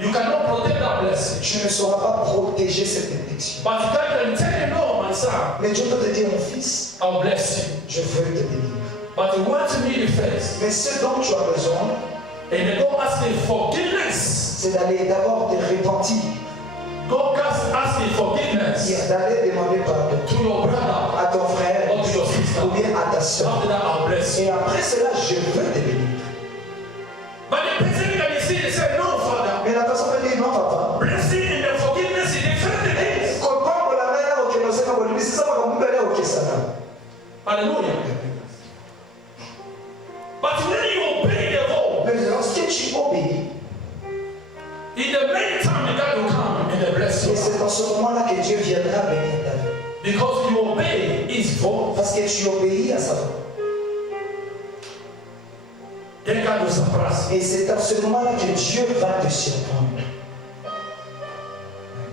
You cannot protect that blessing. Tu ne sauras pas protéger cette bénédiction. But God can tell you, no, my son, Mais Dieu peut te dire, mon fils, I'll bless you. je veux te bénir. But what you need first, Mais ce dont tu as besoin, and God asking forgiveness. c'est d'aller d'abord te repentir. God asking forgiveness D'aller demander pardon to your brother à ton frère or to your sister. ou bien à ta soeur. After that, I'll bless you. Et après cela, je veux te bénir. But the person can see, they say, no, Father. Mais la personne peut dire, non, papa. Blessing and the forgiveness is different things. Hallelujah. But when you obey the law, Mais lorsque tu obéis, in the many time God will come and bless you. et c'est dans ce moment-là que Dieu viendra bénir ta vie. Because you obey His voice. Parce que tu obéis à sa voix. Then God will surprise. Et c'est dans ce moment-là que Dieu va te surprendre.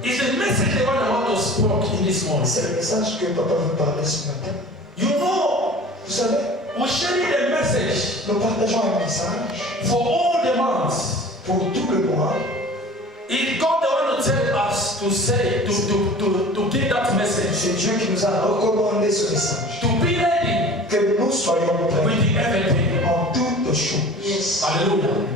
It's the message the one I want to speak in this morning. C'est le message que papa veut parler ce matin. You know, Vous savez, we're sharing the message nous partageons un message for all the months. pour tout le mois. If God the one to tell us to say, to give that message, C'est Dieu qui nous a recommandé ce message. to be ready Que nous soyons prêts with everything. en toutes choses. Hallelujah.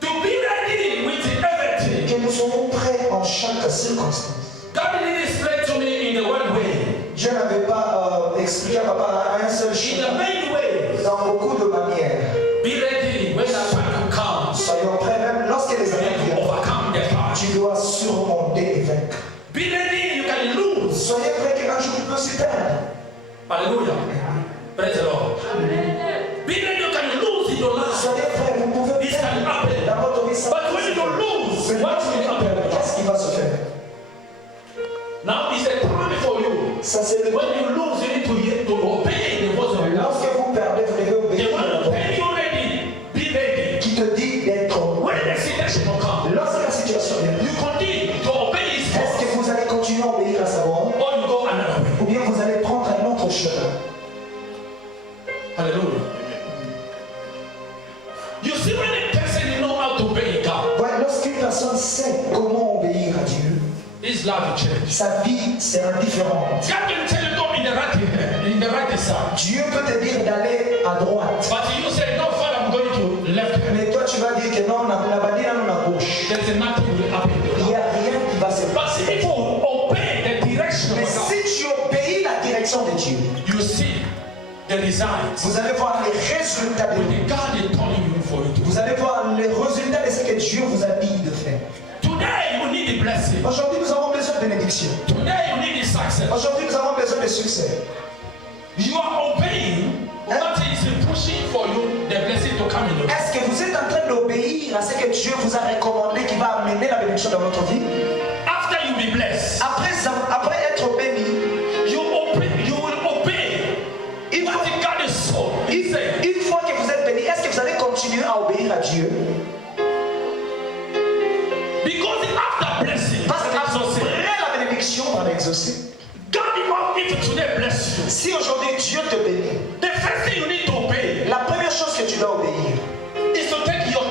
To be ready with everything. Que nous soyons prêts en chaque circonstance. God didn't explain to me in the one way. Dieu n'avait pas expliqué à papa un seul In chemin. the many ways. Dans beaucoup de manières. Be ready when that time comes. Soyons prêts même lorsque les attaques To viennent. overcome the fight. Tu dois surmonter et vaincre. Be ready, you can lose. Soyez prêts qu'un jour tu peux s'y perdre. Hallelujah. Praise the Lord. Be ready, you can lose in your life. Soyez prêts, vous pouvez This can perdre. happen. Dans votre vie, ça But when you lose, Mais what will happen? qu'est-ce qui va se faire? Now is the time for you. Ça c'est le When you lose, you need to obey the voice of God. Lorsque vous perdez, vous devez The obéir. one who pay you ready, be ready. Qui te dit d'être. When the situation will come, Lorsque la situation vient, you continue to obey His est-ce voice, que vous allez continuer à obéir à sa voix? or you go another way. Ou bien vous allez prendre un autre chemin? Hallelujah. You see, when a person know how to obey God, Ouais, lorsqu'une personne sait comment obéir à Dieu, His life will change. sa vie sera différente. God can tell you go in the right side. Dieu peut te dire d'aller à droite. But you say, no, Father, I'm going to left hand. Mais toi, tu vas dire que non, on a bandit non, à gauche. There's nothing will happen. Il n'y a rien qui va se But passer. if you obey the direction Mais of God, si tu obéis la direction de Dieu, you see the results. vous allez voir les résultats de What Dieu. the God is telling you for you to do. Vous allez voir les résultats de ce que Dieu vous a dit de faire. Today you need the blessing. Aujourd'hui, nous avons besoin de bénédiction. Today you need the success. Aujourd'hui, nous avons besoin de succès. You are obeying. That is pushing for you the blessing to come in your life. Est-ce que vous êtes en train d'obéir à ce que Dieu vous a recommandé qui va amener la bénédiction dans votre vie? After you be blessed, Après être béni, you will obey. What God is so. He said, une fois que vous êtes béni, est-ce que vous allez continuer à obéir à Dieu? because after blessing, Parce exaucing, qu'après la bénédiction, on va exaucer. God if today bless you, Si aujourd'hui Dieu te bénit, the first thing you need to obey la première chose que tu dois obéir, is to take your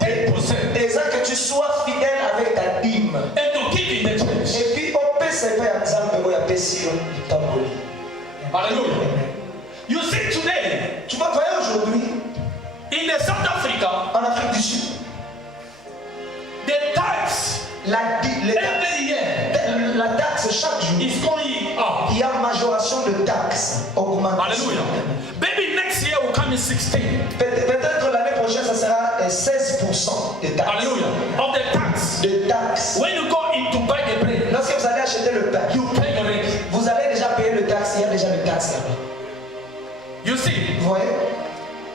10%, c'est ça que tu sois fidèle avec ta dîme. and to give in the church. Et puis, on peut se faire exemple pour y appeler sur le tambour. Hallelujah. You see today, Tu vas voir aujourd'hui, in the South Africa, en Afrique du Sud, the tax every year la taxe chaque jour, is going up. il y a majoration de taxes, augmentation. Hallelujah. Maybe next year will come in 16. Peut-être l'année prochaine, ça sera 16% de taxes. Hallelujah. Of the tax. De taxes. When you go in to buy the bread, Lorsque vous allez acheter le pain, you pay already. vous allez déjà payer le taxe, il y a déjà le taxe là-bas. You see, Vous voyez?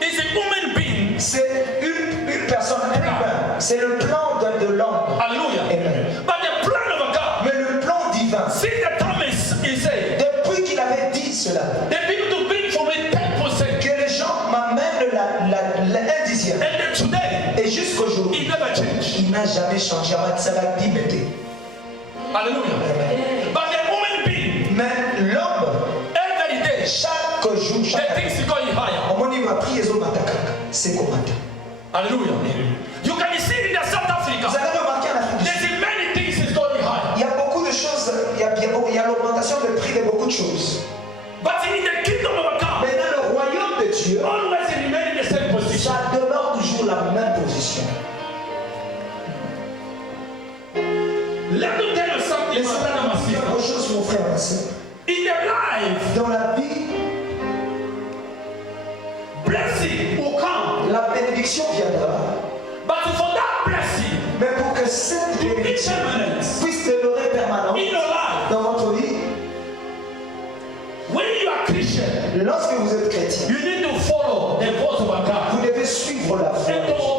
it's a human being. C'est une personne, un humain. C'est le plan de l'homme. Hallelujah. Amen. But the plan of God, Mais le plan divin, since the time is said, depuis qu'il avait dit cela, the people to bring for me 10%. que les gens m'amènent un dixième. And then today, Et jusqu'aujourd'hui, it never changed. il n'a jamais changé. Ça va dimiter. Hallelujah. But the human being, Mais l'homme, every day, chaque jour, the things is going higher. on m'a prié au matin. C'est comment? Hallelujah. You can see in the South Africa. Vous avez remarqué en Afrique du Sud, There's many things is going high. il y a beaucoup de choses, il y a l'augmentation de prix de beaucoup de choses. But in the kingdom of God, Mais dans le royaume de Dieu, always remain in the same position. ça demeure toujours la même position. Let me tell you something, my brother, my Laissez-moi dire sister. autre chose, mon frère, ma sœur. In the life, Dans la vie, blessing will come. la bénédiction viendra. But for that blessing Mais pour que cette to be bénédiction permanent puisse demeurer permanente in your life, dans votre vie, when you are Christian, lorsque vous êtes chrétien, you need to follow the voice of our God vous devez suivre la and to voix